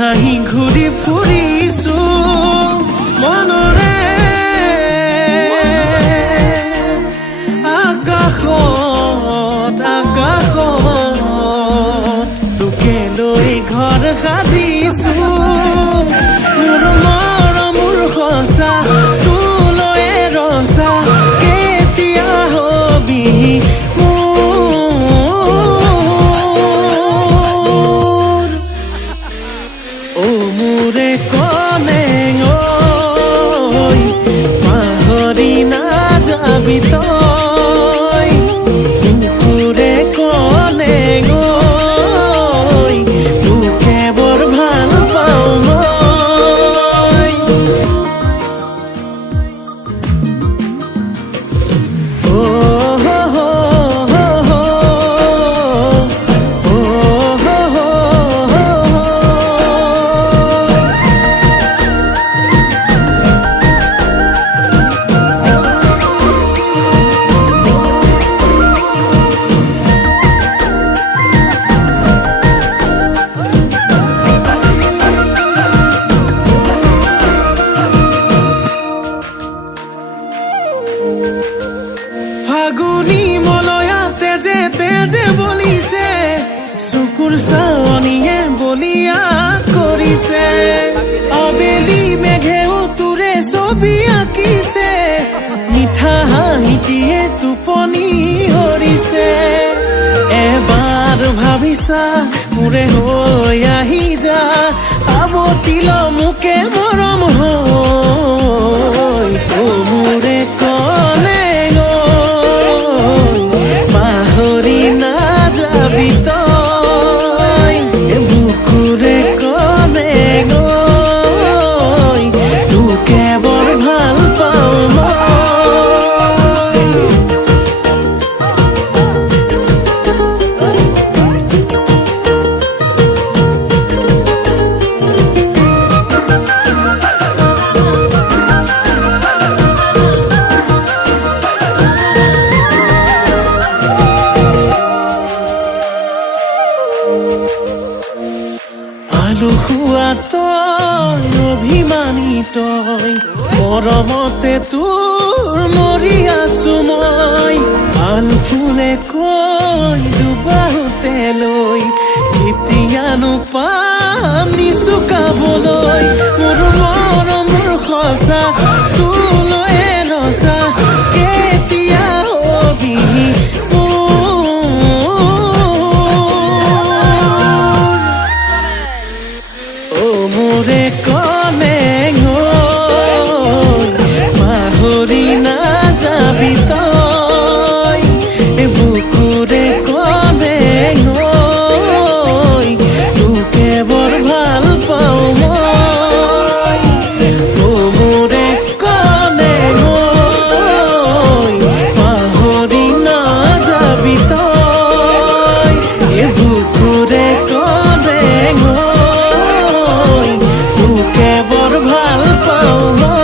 হাঁহি ঘূৰি ফুৰিছো মনৰে আকাশত তোকে লৈ ঘৰ সাজিছো মোৰ মৰমৰ সঁচা তোলৈ ৰচা কেতিয়া হবি মোৰে কলেং পাহৰি নাযাবি তই কুকুৰে কলেং তোকে বৰ ভাল পাওঁ মই ফাগুনি মলয়া তেজে তেজে বলিছে চকুৰ চাৱনিয়ে বলিয়া কৰিছে আবেলি মেঘেও তোৰে ছবি আঁকিছে মিঠা হাঁহিটিয়ে টোপনি হৰিছে এবাৰ ভাবিছা মোৰে হৈ আহি যা আৱতিল মোকে মৰম হৈ মোৰে কলে পাহৰি নাযাবি তই বুকুৰে কলে তোকে বৰ ভাল পাওঁ মই আলসুৱা তই অভিমানী তই মৰমতে তোৰ মৰি আছো মই আন ফুলে কৈ দুবাহুতে লৈ কেতিয়ানো পাম নিচুকাবলৈ মোৰ মৰমৰ সঁচা তোলৈ ৰচা কেতিয়া হবি মোৰে কলেং পাহৰি নাযাবি তই বুকুৰে কলেং তোকে বৰ ভাল পাওঁ মই মোৰে কলেং পাহৰি নাযাবি তই বুকুৰে কলেং তোকে বৰ ভাল পাওঁ মই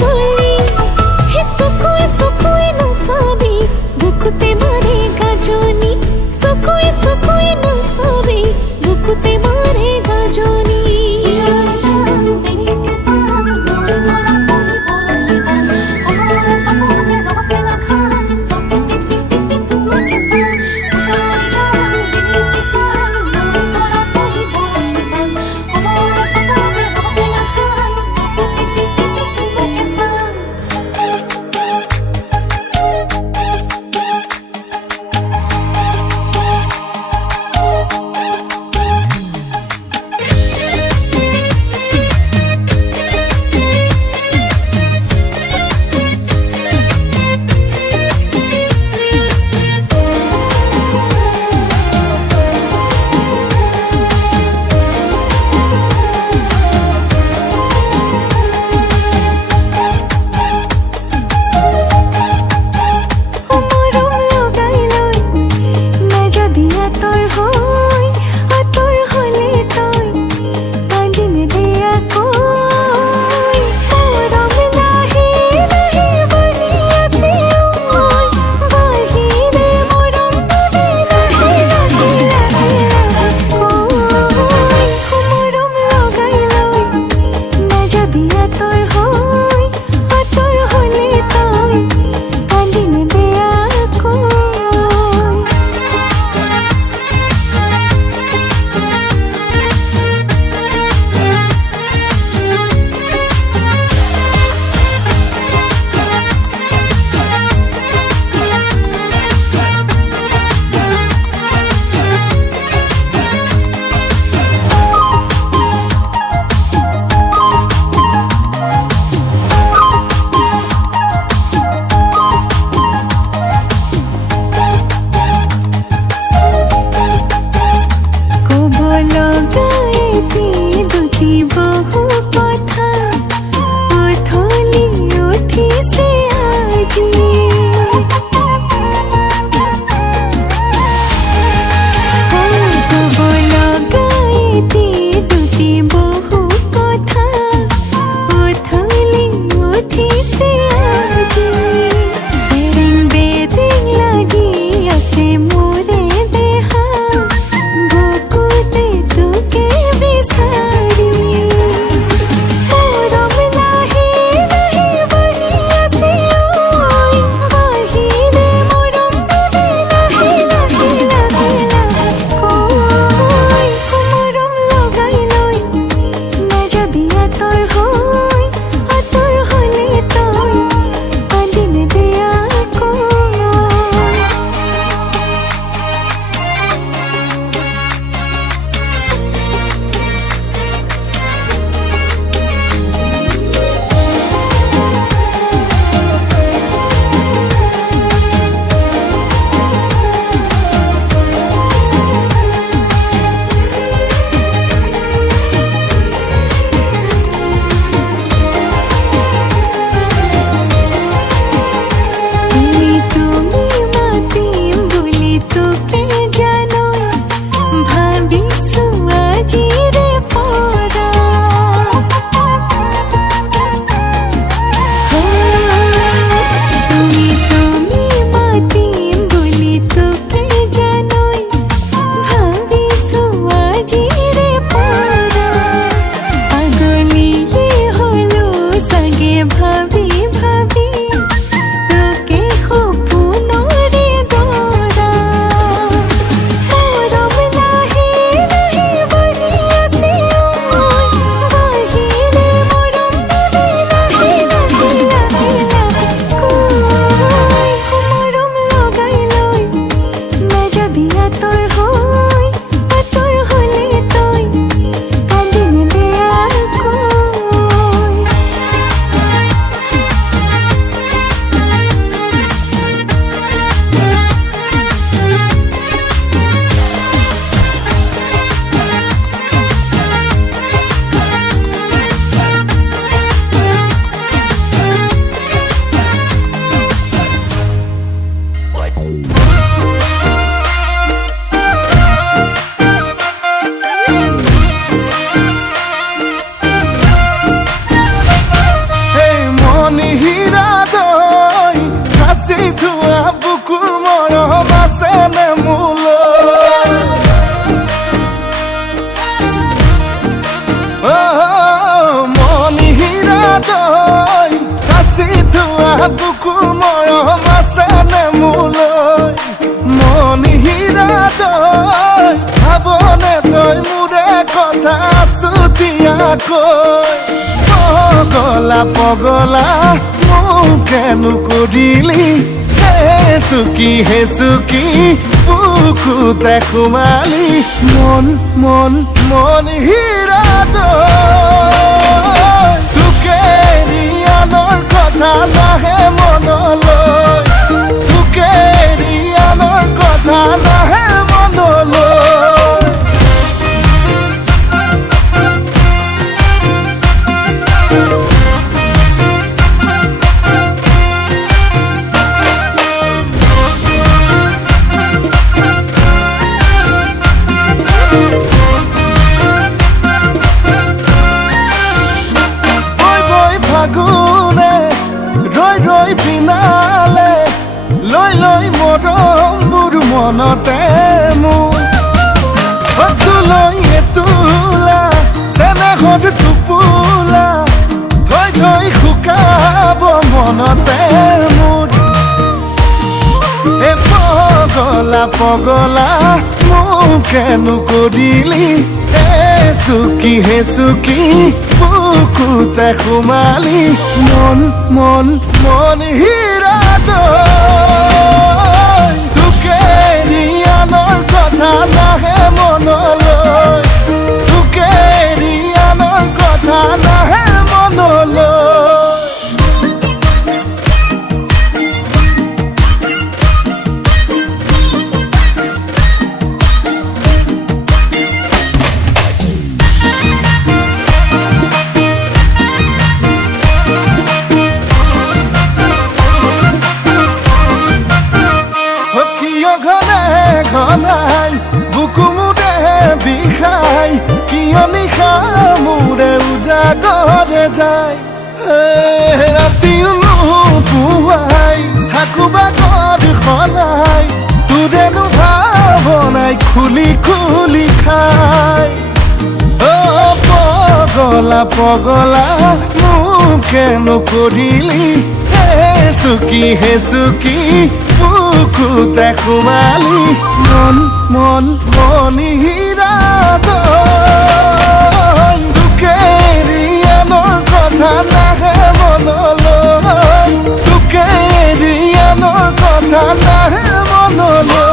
सोली हे सुकुए न साबी बुकुते मारे गाजोनी सुकुए न साबी बुकुते मारे गाजोनी বুকুৰ মৰম আছেনে মোলৈ মনি হীৰা দৈ কাচি থোৱা বুকুৰ মৰম আছেনে মোলৈ মনি হীৰা দৈ ভাবনে তই মোৰে কথা চুতীয়াকৈ পগলা পগলা মোকেনো কৰিলি হে চুকি বুকুতে সোমালি মন মন মন হীৰা দৈ তোকে এৰিয়ানৰ কথা নাহে মনলৈ তোকে এৰিয়ানৰ কথা নাহে মনলৈ ফাগুনে ৰৈ ৰৈ পিনালে লৈ লৈ মৰমবোৰ মনতে মোৰ লৈ এতোলা চেনেহৰ টোপোলা থৈ থৈ শুকাব মনতে মোৰ এ পগলা পগলা মোকেনো কৰিলি হে চুকি বুকুতে সোমালি মন মন মন হীৰা দৈ তোকে এৰিয়ানৰ কথা নাহে মনলৈ তোকে এৰিয়ানৰ কথা নাহে মনলৈ ঘনাই বুকু মোৰে বিষাই কিয় নিশা মোৰে উজাগৰে যায় ৰাতিও নুপুৱাই থাকো বাগৰ সলাই তোৰেনো ভাৱনাই খুলি খুলি খাই পগলা পগলা মোকেনো কৰিলি হে চুকি বুকুতে সোমালি মন মন মনি হীৰা দৈ তোকে এৰিয়ানৰ কথা নাহে মনলৈ তোকে এৰিয়ানৰ কথা নাহে মনলৈ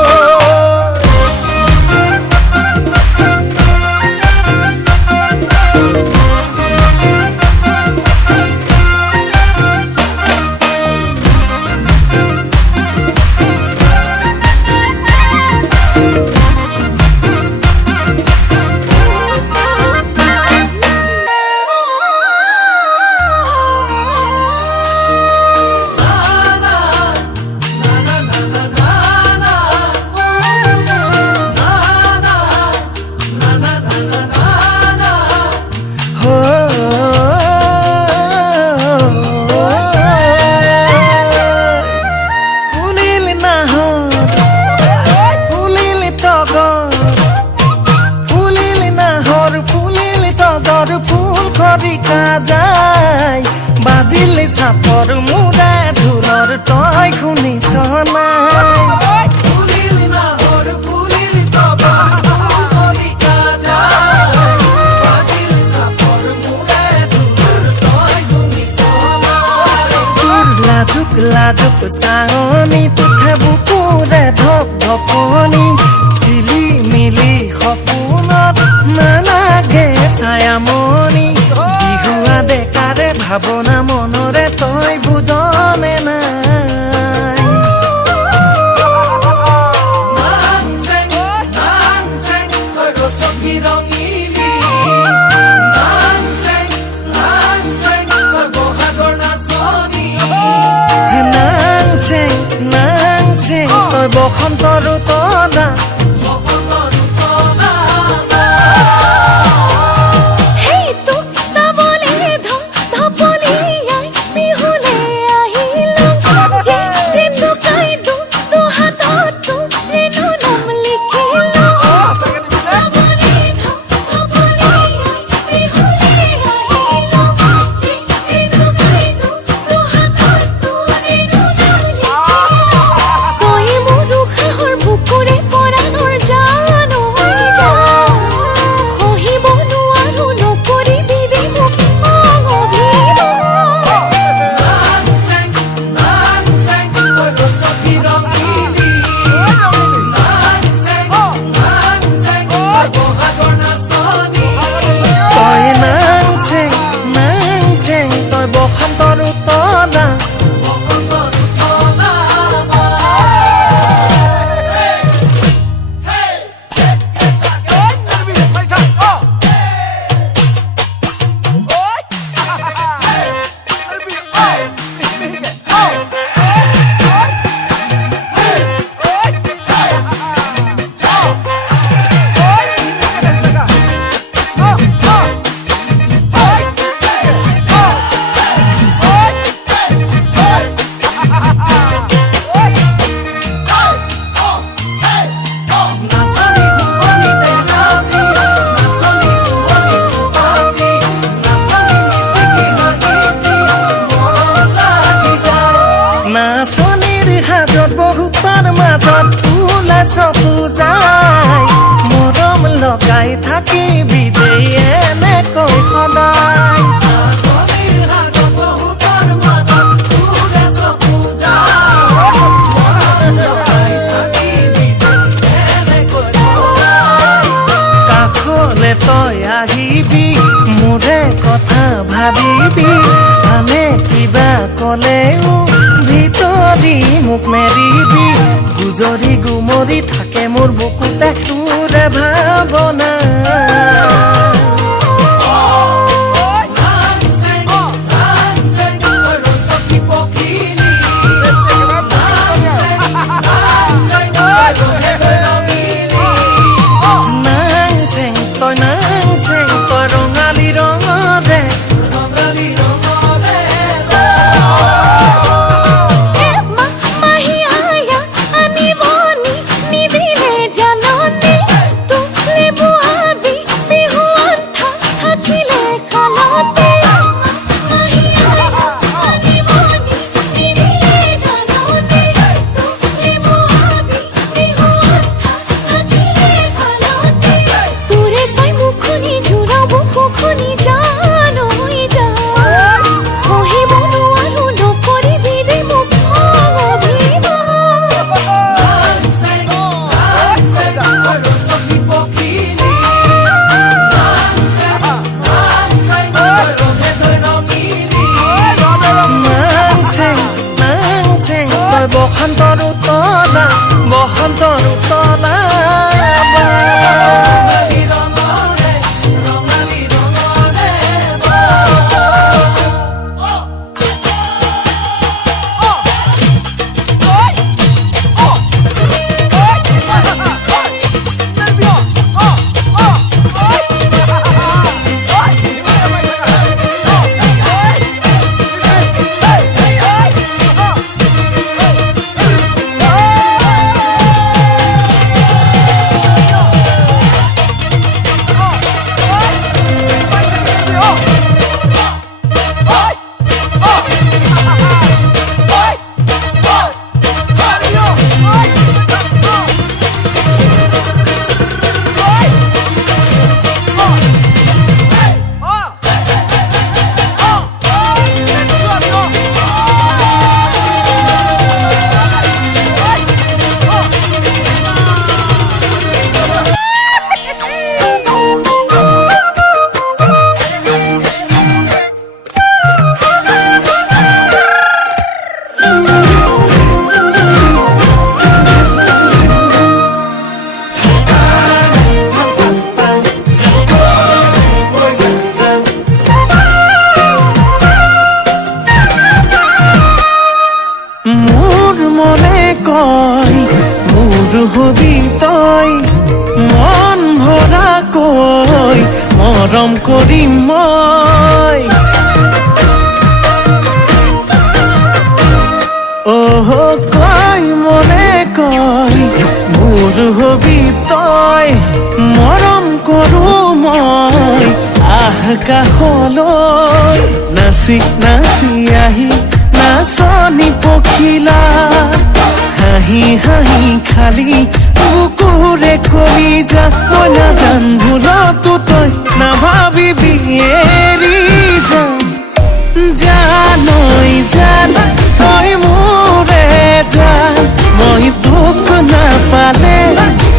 যায় বাজিলে চাপৰ মুৰা ঢোলৰ তই শুনিছ নাই লাজুক লাজুক চাৱনি তুঠে বুকুৰে ধপ ধপনি চিলি মিলি সপোনত নালাগে ছায়ামণি বিহুৱা ডেকাৰে ভাৱনা মনৰে তই বুজনে নাই নাংচে তই বসন্তৰ তলা ধপলিয়াই বিহুলে আহিলো চকু যায় মৰম লগাই থাকিবি দেই এনেকৈ সদায় কাষলে তই আহিবি মোৰে কথা ভাবিবি আনে কিবা ক'লেও ভিতৰি মোক নেৰিবি গুজৰি গুমৰি থাকে মোৰ বুকুতে তোৰে ভাৱনা বসন্তৰ উতলা হবি তই মন ভৰাকৈ মৰম কৰিম মই কয় মনে কয় মোৰ হবি তই মৰম কৰোঁ মই আকাশলৈ নাচি নাচি আহি নাচনি পখিলা হাঁহি হাঁহি খালি বুকুৰে কলি যা মই নাজান ভুলতো তই নাভাবিবি এৰি যাম জানৈ জান তই মোৰে জান মই তোক নাপালে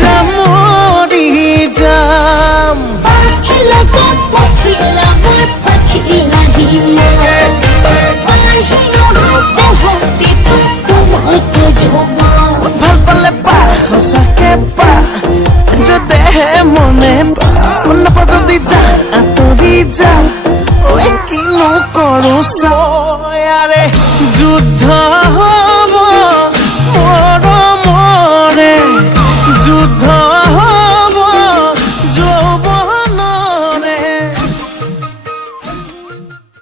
যাম মৰি যাম সঁচাকে পা যদেহে মনে পা নাপা যদি যা আঁতৰি যা কিনো কৰোঁ চাৰে যুদ্ধ